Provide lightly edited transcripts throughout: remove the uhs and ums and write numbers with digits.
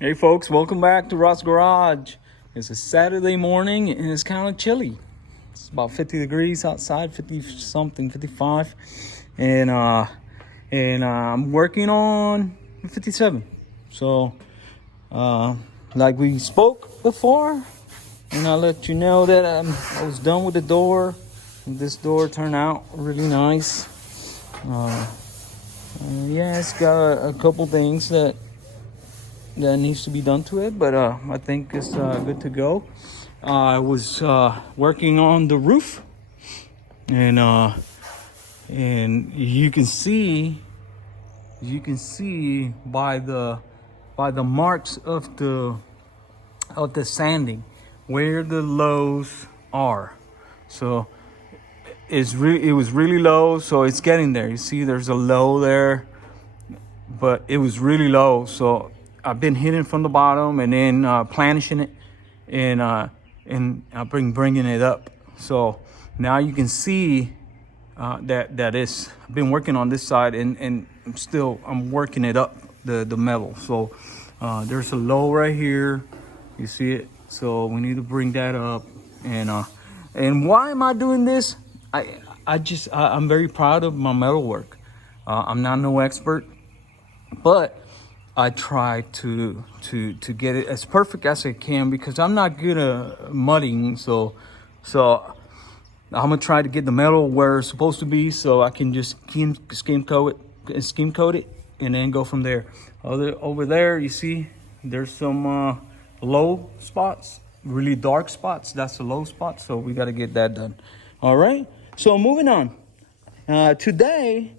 Hey folks, welcome back to Ross Garage. It's a Saturday morning and it's kind of chilly. It's about 50 degrees outside, 50 something, 55. And I'm working on 57. So like we spoke before, and I let you know that I was done with the door. And this door turned out really nice. Yeah, it's got a couple things that needs to be done to it, but I think it's good to go. I was working on the roof, and you can see by the marks of the sanding where the lows are. So it was really low, so it's getting there. You see there's a low there, but it was really low, so I've been hitting from the bottom and then planishing it, and bringing it up. So now you can see that is, I've been working on this side, and I'm working it up, the metal. So there's a low right here, you see it. So we need to bring that up, and why am I doing this? I'm very proud of my metal work. I'm not no expert, but I try to get it as perfect as I can, because I'm not good at mudding. So I'm gonna try to get the metal where it's supposed to be, so I can just skim coat it, and then go from there. Over there, you see, there's some low spots, really dark spots. That's the low spot. So we got to get that done. All right. So moving on. Today,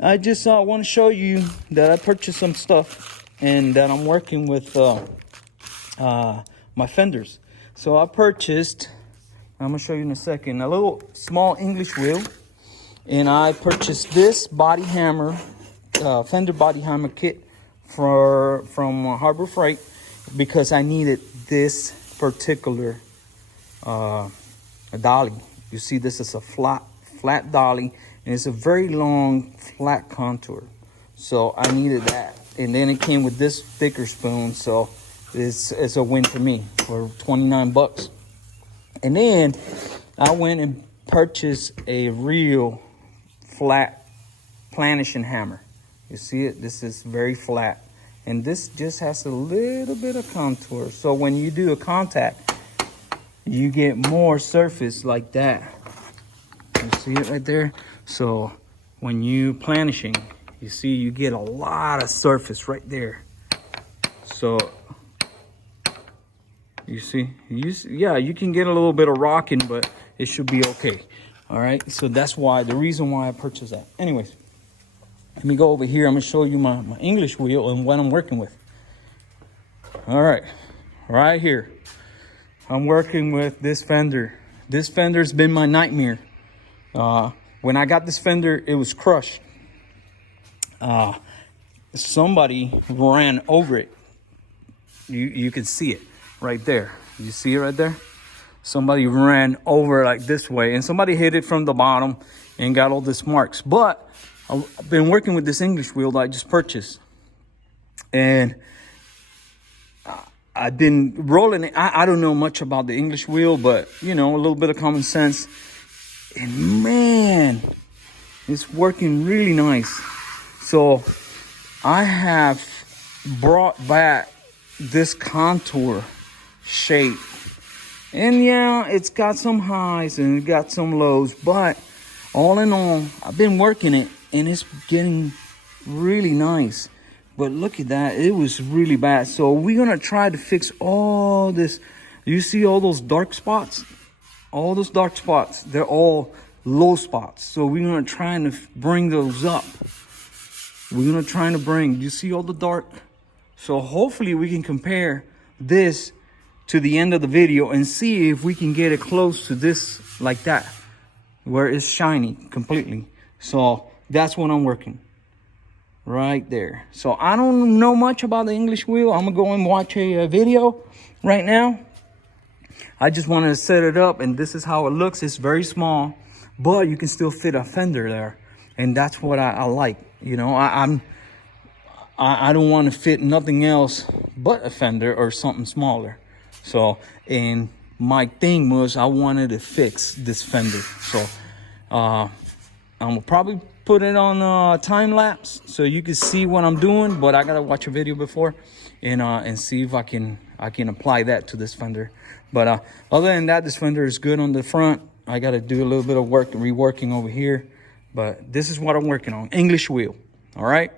I just want to show you that I purchased some stuff and that I'm working with my fenders. So I purchased, I'm going to show you in a second, a little small English wheel. And I purchased this body hammer, fender body hammer kit from Harbor Freight, because I needed this particular dolly. You see, this is a flat dolly. And it's a very long, flat contour. So I needed that. And then it came with this thicker spoon. So it's a win for me for 29 bucks. And then I went and purchased a real flat planishing hammer. You see it? This is very flat. And this just has a little bit of contour. So when you do a contact, you get more surface like that. You see it right there? So when you planishing, you see you get a lot of surface right there. So you see, yeah, you can get a little bit of rocking, but it should be okay. All right, so that's the reason why I purchased that. Anyways, let me go over here. I'm gonna show you my English wheel and what I'm working with. All right, right here, I'm working with this fender. This fender's been my nightmare. When I got this fender, it was crushed. Somebody ran over it. You can see it right there. You see it right there? Somebody ran over it like this way, and somebody hit it from the bottom and got all these marks. But I've been working with this English wheel that I just purchased, and I've been rolling it. I don't know much about the English wheel, but a little bit of common sense. And man, it's working really nice. So I have brought back this contour shape. And yeah, it's got some highs and it got some lows, but all in all, I've been working it and it's getting really nice. But look at that, it was really bad. So we're gonna try to fix all this. You see all those dark spots? All those dark spots, they're all low spots. So we're gonna try to bring those up. We're gonna try to bring, you see all the dark? So hopefully we can compare this to the end of the video and see if we can get it close to this, like that, where it's shiny completely. So that's what I'm working right there. So I don't know much about the English wheel. I'm gonna go and watch a video right now. I just wanted to set it up, and this is how it looks. It's very small, but you can still fit a fender there, and that's what I like. I don't want to fit nothing else but a fender or something smaller. So, and my thing was I wanted to fix this fender. So I'm gonna probably put it on time lapse so you can see what I'm doing, but I gotta watch a video before and see if I can apply that to this fender. But other than that, this fender is good on the front. I gotta do a little bit of work, reworking over here, but this is what I'm working on. English wheel. All right.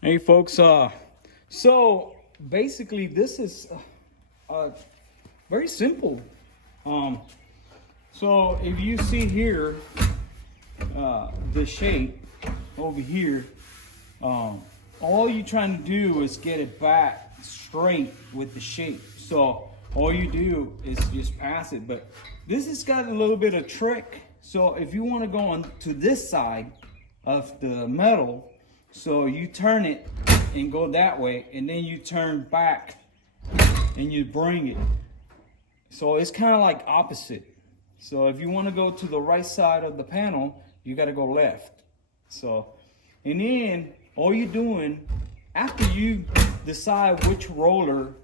Hey folks, so basically this is very simple. So if you see here, the shape over here, all you're trying to do is get it back straight with the shape. So all you do is just pass it, but this has got a little bit of trick. So if you want to go on to this side of the metal, so you turn it and go that way, and then you turn back and you bring it. So it's kind of like opposite. So if you want to go to the right side of the panel, you got to go left. So, and then all you're doing, after you decide which roller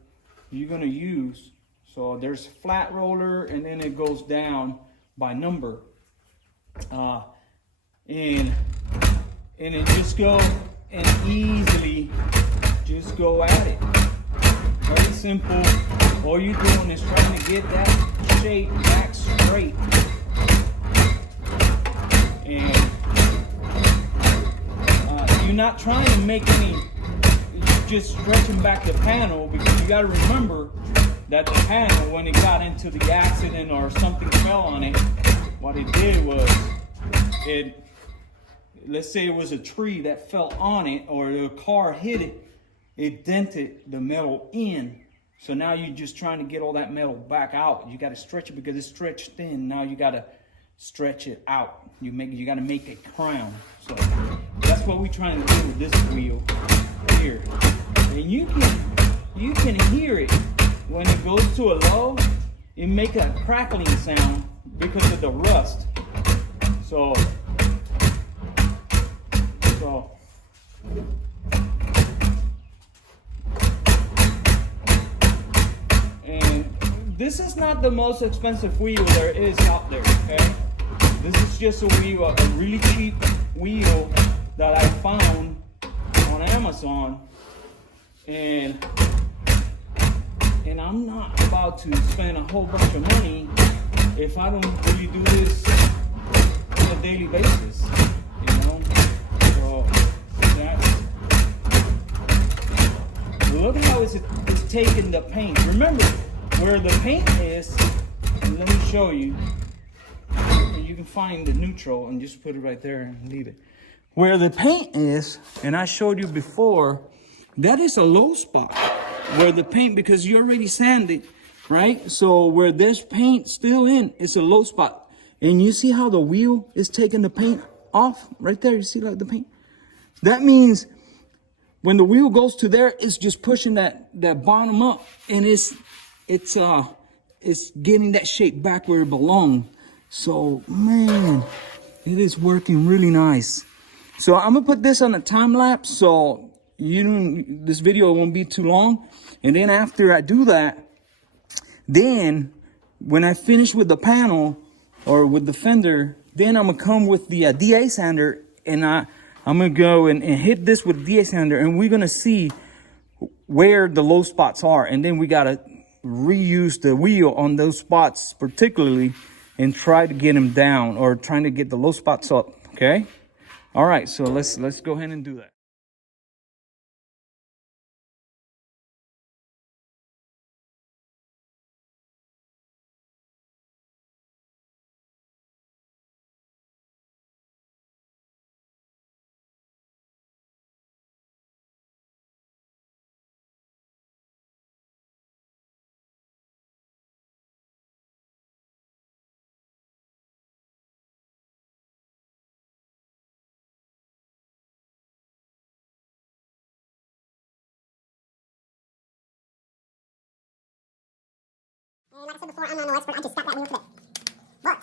you're going to use, so there's flat roller and then it goes down by number. And it just go and easily just go at it. Very simple. All you're doing is trying to get that shape back straight. And you're not trying to make any, just stretching back the panel, because you got to remember that the panel, when it got into the accident or something fell on it, what it did was let's say it was a tree that fell on it or a car hit it, it dented the metal in. So now you're just trying to get all that metal back out. You got to stretch it because it's stretched thin. Now you got to stretch it out. You got to make a crown. So that's what we're trying to do with this wheel here. And you can hear it when it goes to a low. It make a crackling sound because of the rust. So and this is not the most expensive wheel there is out there, okay? This is just a wheel, a really cheap wheel that I found on Amazon, and I'm not about to spend a whole bunch of money if I don't really do this on a daily basis, you know? So look how it's taking the paint. Remember where the paint is, and let me show you. And you can find the neutral and just put it right there and leave it. Where the paint is, and I showed you before, that is a low spot. Where the paint, because you already sanded, right? So where there's paint still in, it's a low spot. And you see how the wheel is taking the paint off right there? You see like the paint? That means when the wheel goes to there, it's just pushing that bottom up, and it's getting that shape back where it belongs. So man, it is working really nice. So I'm gonna put this on a time lapse, so this video won't be too long. And then after I do that, then when I finish with the panel or with the fender, then I'm gonna come with the DA sander, and I'm gonna go and hit this with DA sander, and we're gonna see where the low spots are, and then we gotta reuse the wheel on those spots particularly and try to get them down, or trying to get the low spots up. Okay. All right. So let's go ahead and do that. And like I said before, I'm not no expert. I just got that wheel today. But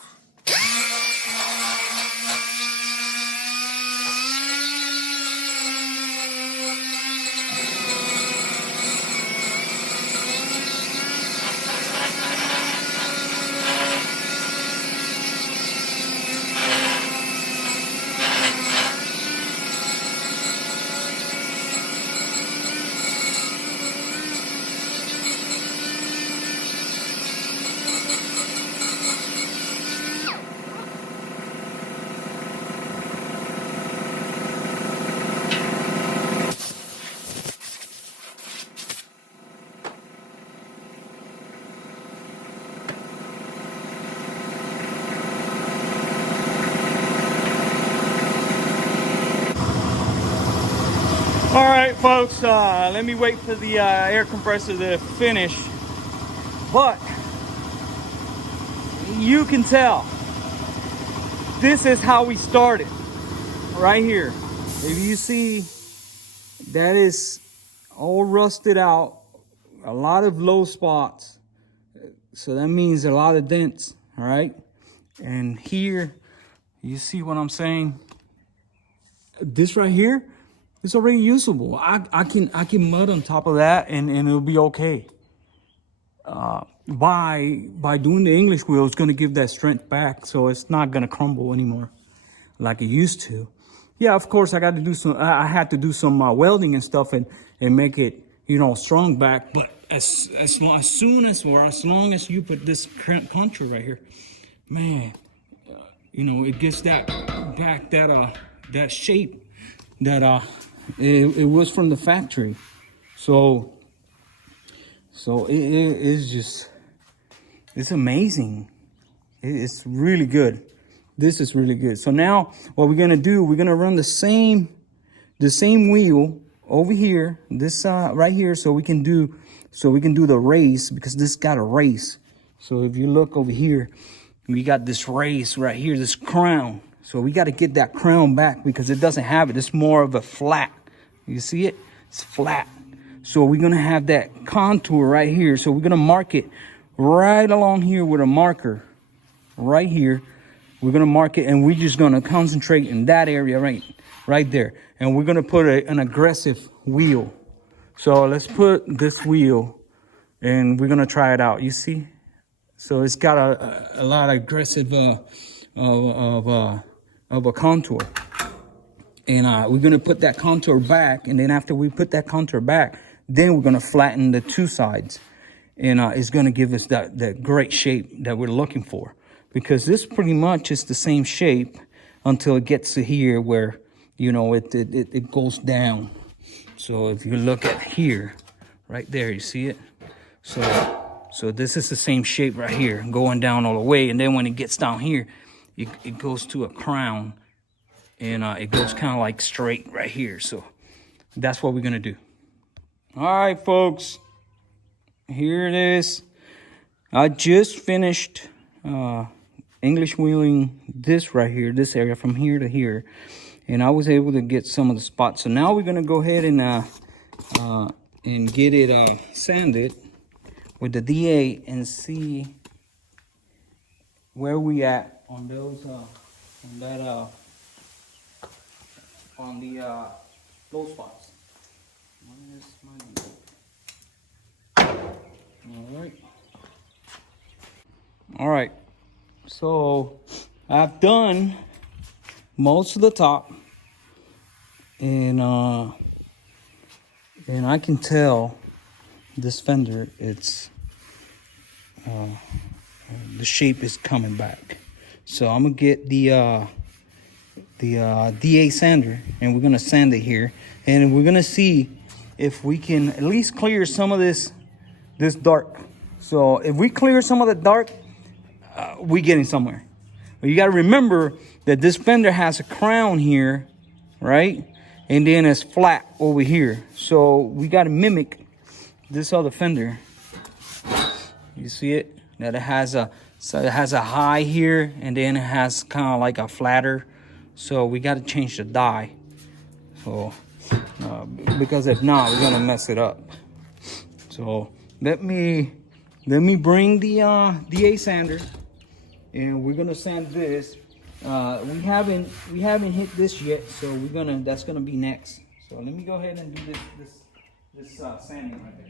All right, folks, let me wait for the air compressor to finish. But you can tell this is how we started right here. If you see, that is all rusted out, a lot of low spots. So that means a lot of dents, all right? And here, you see what I'm saying? This right here is already usable. I can mud on top of that and it'll be okay. By doing the English wheel, it's gonna give that strength back, so it's not gonna crumble anymore like it used to. Yeah, of course, I got to do some. I had to do some welding and stuff and make it, you know, strong back. But as long as you put this contour right here, man, you know, it gets that back, that shape that it was from the factory. So it is just, it's amazing. It's really good. This is really good. So now what we're gonna do, we're gonna run the same wheel over here, this right here, so we can do the race, because this got a race. So if you look over here, we got this race right here, this crown. So we got to get that crown back because it doesn't have it. It's more of a flat. You see it? It's flat. So we're gonna have that contour right here. So we're gonna mark it right along here with a marker right here. We're gonna mark it, and we're just gonna concentrate in that area right there. And we're gonna put an aggressive wheel. So let's put this wheel, and we're gonna try it out. You see? So it's got a lot of aggressive of a contour. And we're gonna put that contour back, and then after we put that contour back, then we're gonna flatten the two sides. And it's gonna give us that great shape that we're looking for. Because this pretty much is the same shape until it gets to here where, you know, it goes down. So if you look at here, right there, you see it? So this is the same shape right here, going down all the way. And then when it gets down here, it goes to a crown, and it goes kind of like straight right here. So that's what we're gonna do. All right, folks, here it is. I just finished English wheeling this right here, this area from here to here, and I was able to get some of the spots. So now we're gonna go ahead and get it sanded with the DA and see where we at on those on the low spots. All right. So I've done most of the top, and I can tell this fender, it's the shape is coming back. So I'm gonna get the DA sander, and we're gonna sand it here, and we're gonna see if we can at least clear some of this dark. So if we clear some of the dark, we getting somewhere. But you got to remember that this fender has a crown here, right? And then it's flat over here. So we got to mimic this other fender. You see it? That it has a high here, and then it has kind of like a flatter. So we got to change the die. So because if not, we're gonna mess it up. So let me bring the DA sander, and we're gonna sand this. We haven't hit this yet, so that's gonna be next. So let me go ahead and do this sanding right there.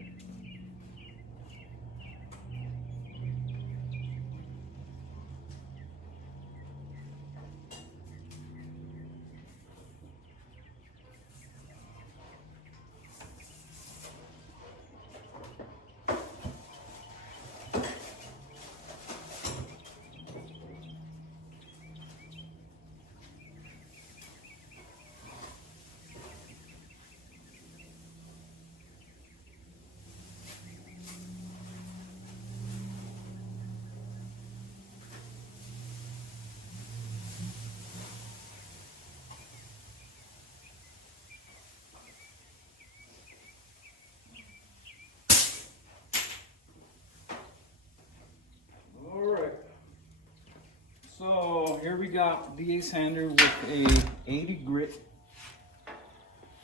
here we got DA sander with a 80 grit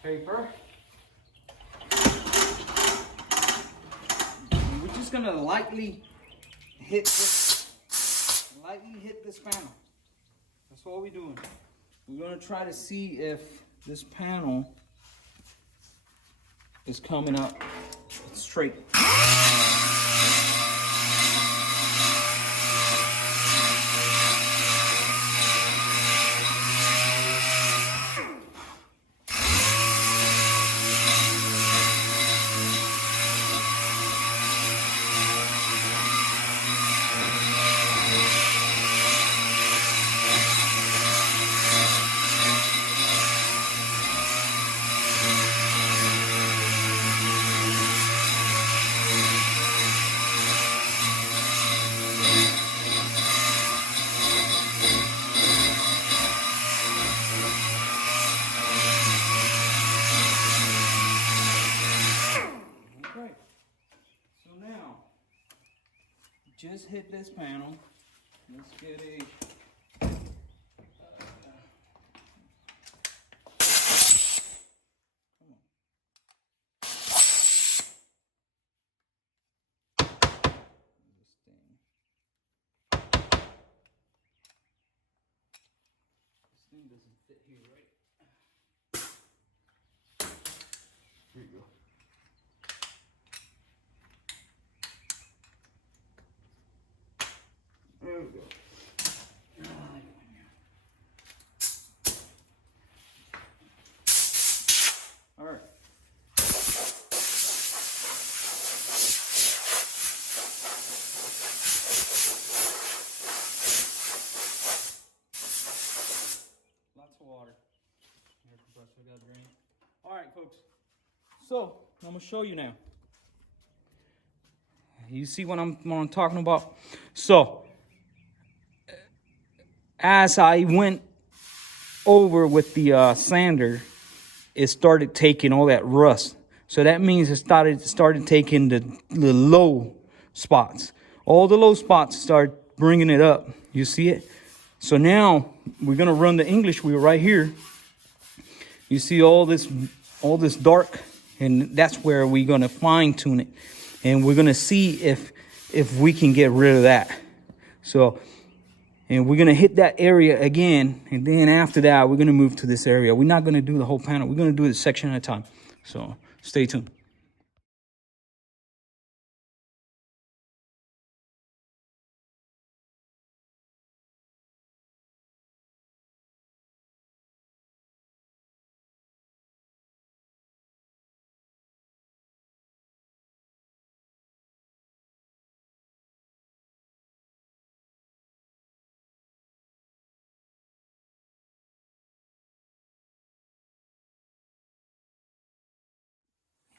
paper. And we're just gonna lightly hit this panel. That's all we're doing. We're gonna try to see if this panel is coming up straight. Just hit this panel. Let's get a come on. This thing doesn't fit here, right? Here you go. There we go. All right. Lots of water. Air compressor got drained. All right, folks. So I'm gonna show you now. You see what I'm talking about? So as I went over with the sander, it started taking all that rust. So that means it started taking the low spots. All the low spots start bringing it up. You see it? So now we're gonna run the English wheel right here. You see all this dark, and that's where we're gonna fine tune it, and we're gonna see if we can get rid of that. So. And we're going to hit that area again. And then after that, we're going to move to this area. We're not going to do the whole panel. We're going to do it section at a time. So stay tuned.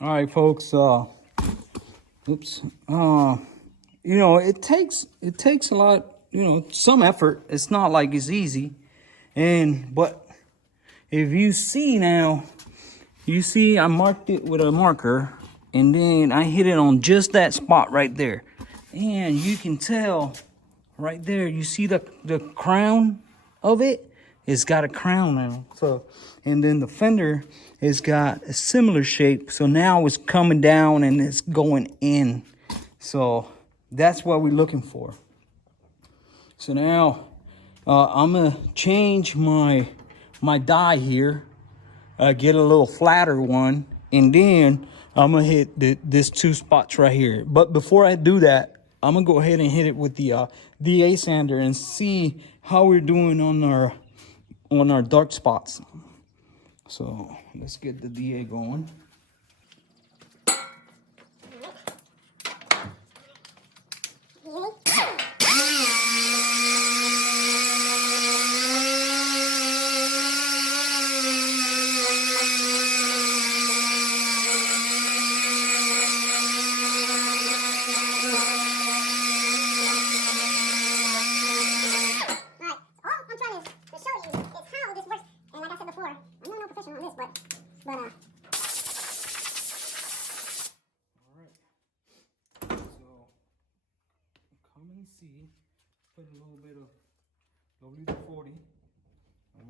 All right, folks. Oops. You know, it takes a lot. You know, some effort. It's not like it's easy. But if you see now, you see I marked it with a marker, and then I hit it on just that spot right there, and you can tell right there. You see the crown of it. It's got a crown now. So, and then the fender has got a similar shape. So now it's coming down and it's going in. So that's what we're looking for. So now I'm gonna change my die here, get a little flatter one, and then I'm gonna hit this 2 spots right here. But before I do that, I'm gonna go ahead and hit it with the DA sander and see how we're doing on our dark spots. So let's get the DA going.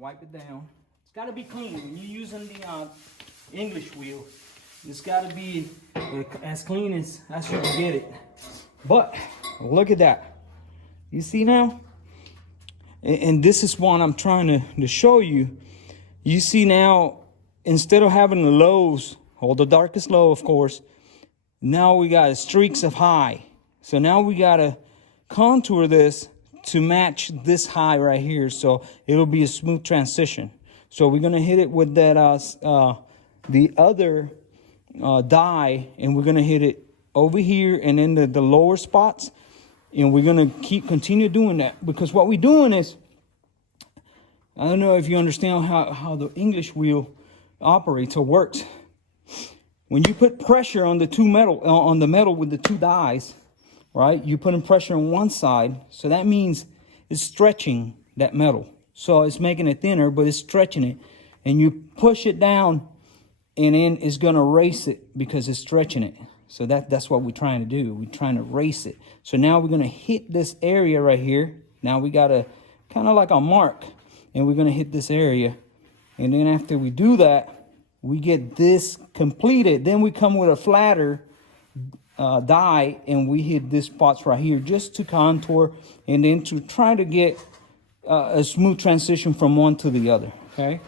wipe it down. It's got to be clean when you're using the English wheel. It's got to be as clean as you can get it. But look at that. You see now? And this is what I'm trying to show you. You see now, instead of having the lows, or the darkest low, of course, now we got streaks of high. So now we got to contour this to match this high right here. So it'll be a smooth transition. So we're going to hit it with that the other dye, and we're going to hit it over here and in the lower spots. And we're going to continue doing that, because what we're doing is, I don't know if you understand how the English wheel operates or works. When you put pressure on the metal with the two dies, right? You're putting pressure on one side, so that means it's stretching that metal. So it's making it thinner, but it's stretching it. And you push it down, and then it's gonna race it because it's stretching it. So that's what we're trying to do. We're trying to race it. So now we're gonna hit this area right here. Now we got a kind of like a mark, and we're gonna hit this area. And then after we do that, we get this completed. Then we come with a flatter die, and we hit these spots right here just to contour, and then to try to get a smooth transition from one to the other. Okay,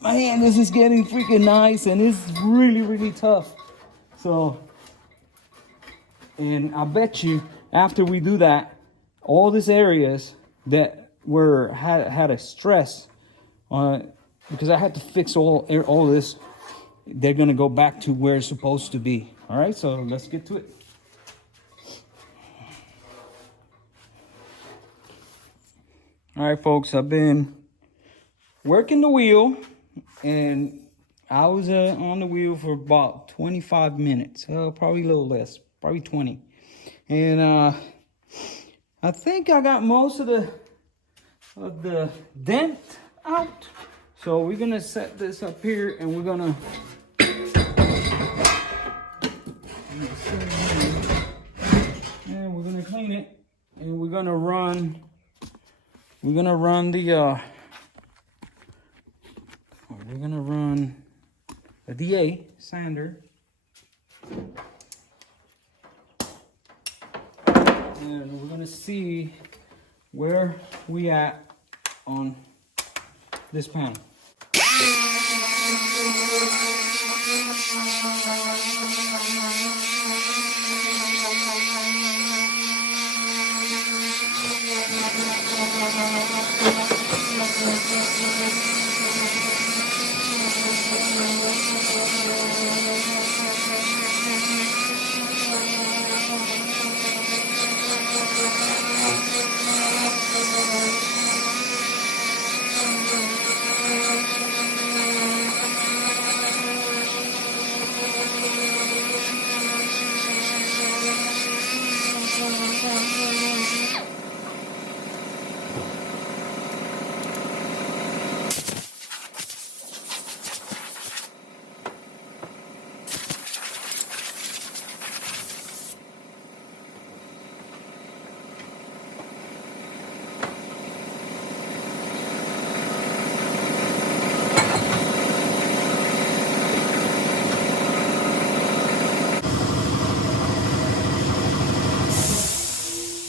man, this is getting freaking nice, and it's really, really tough. So, and I bet you after we do that, all these areas that had a stress on, because I had to fix all this, they're gonna go back to where it's supposed to be. All right, so let's get to it. All right, folks, I've been working the wheel, and I was on the wheel for about 25 minutes, probably a little less, probably 20. And I think I got most of the dent out. So we're gonna set this up here, and we're gonna clean it, and we're gonna run a DA sander, and we're gonna see where we at on this panel.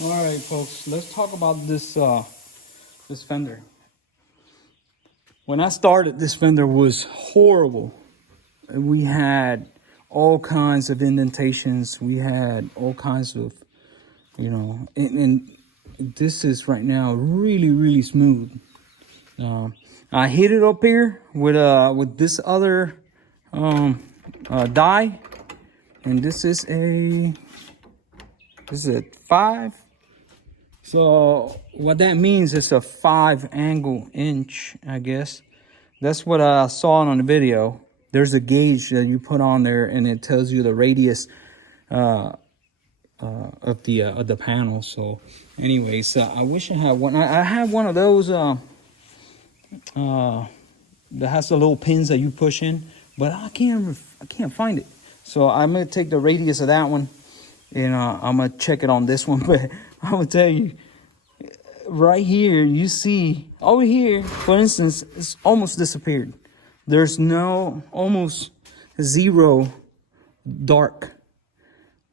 All right, folks, let's talk about this this fender. When I started, this fender was horrible. We had all kinds of indentations. We had all kinds of, and this is right now really, really smooth. I hit it up here with this other die, and this is a 5. So what that means is a 5 angle inch, I guess. That's what I saw on the video. There's a gauge that you put on there, and it tells you the radius of the panel. So, anyways, I wish I had one. I have one of those that has the little pins that you push in, but I can't find it. So I'm gonna take the radius of that one, and I'm gonna check it on this one. But I'm gonna tell you, right here, you see over here, for instance, it's almost disappeared. There's almost zero dark.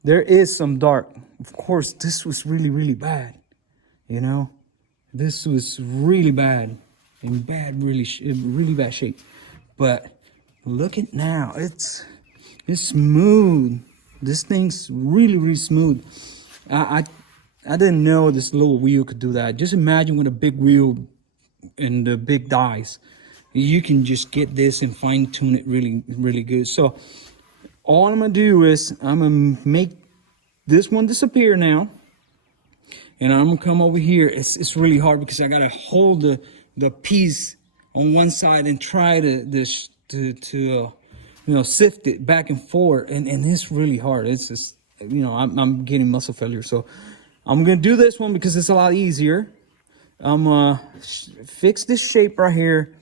There is some dark. Of course, this was really, really bad. You know, this was really bad, in really bad shape. But look at now, it's smooth. This thing's really, really smooth. I didn't know this little wheel could do that. Just imagine with a big wheel and the big dies, you can just get this and fine tune it really, really good. So all I'm gonna do is I'm gonna make this one disappear now, and I'm gonna come over here. It's really hard because I gotta hold the piece on one side and try to sift it back and forth, and it's really hard. It's just, I'm getting muscle failure, so I'm gonna do this one because it's a lot easier. I'm gonna fix this shape right here,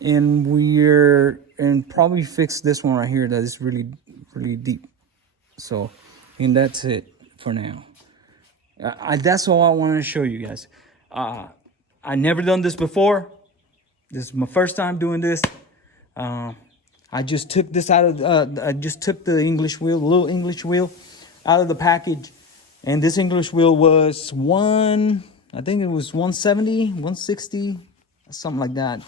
and probably fix this one right here that is really, really deep. So, and that's it for now. That's all I wanted to show you guys. I never done this before. This is my first time doing this. I just took this out of I just took the English wheel, the little English wheel, out of the package, and this English wheel was I think it was 170, 160, something like that,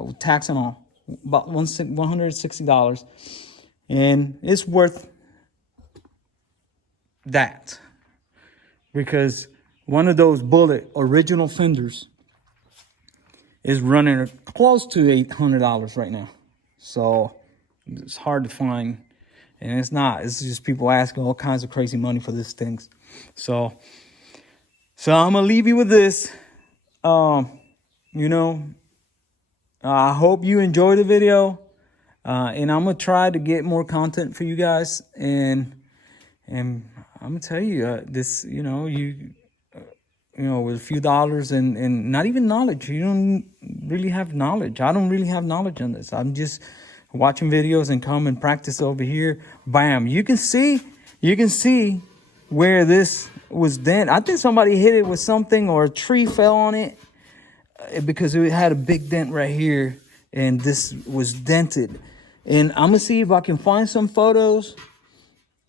with tax and all, about $160, and it's worth that because one of those Bullet original fenders is running close to $800 right now. So it's hard to find, and it's not. It's just people asking all kinds of crazy money for these things. So I'm gonna leave you with this. I hope you enjoy the video, and I'm gonna try to get more content for you guys. And I'm gonna tell you, this, with a few dollars and not even knowledge. You don't really have knowledge. I don't really have knowledge on this. I'm just watching videos and come and practice over here. Bam. You can see where this was dent. I think somebody hit it with something, or a tree fell on it, because it had a big dent right here, and this was dented. And I'm gonna see if I can find some photos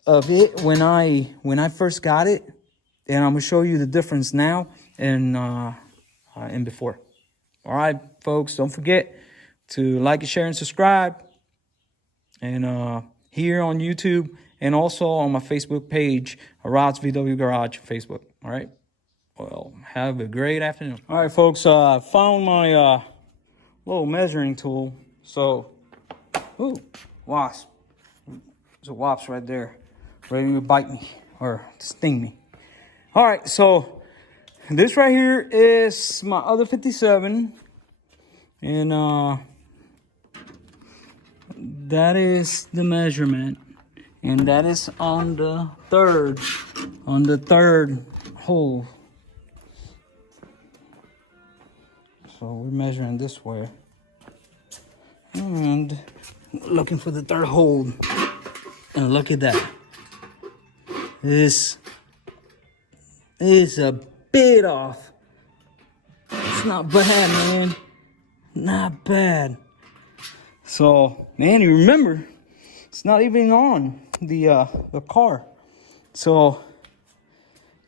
of it when I first got it, and I'm gonna show you the difference now and before. All right, folks, don't forget to like, share, and subscribe, and here on YouTube, and also on my Facebook page, Rod's VW Garage Facebook. All right, well, have a great afternoon. All right, folks, I found my little measuring tool. So, ooh, wasp. There's a wasp right there, ready to bite me or sting me. All right, so this right here is my other 57, and that is the measurement, and that is on the third hole. So we're measuring this way and looking for the third hole, and look at that. This is a bit off. It's not bad, man. Not bad. So, man, you remember, it's not even on the car. So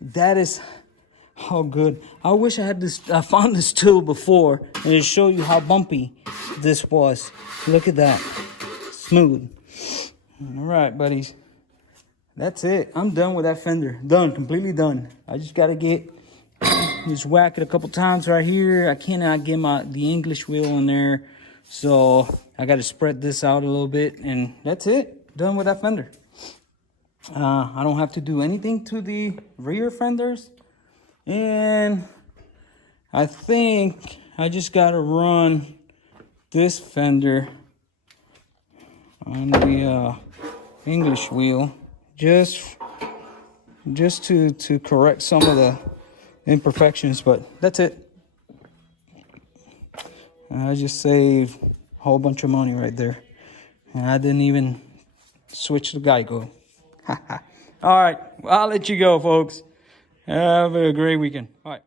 that is how good. I wish I found this tool before and to show you how bumpy this was. Look at that. Smooth. All right, buddies. That's it. I'm done with that fender. Done. Completely done. I just got to just whack it a couple times right here. I cannot get the English wheel in there. So I got to spread this out a little bit. And that's it. Done with that fender. I don't have to do anything to the rear fenders. And I think I just got to run this fender on the English wheel. Just to correct some of the imperfections, but that's it. I just saved a whole bunch of money right there, and I didn't even switch to Geico. All right, well, I'll let you go, folks. Have a great weekend. All right.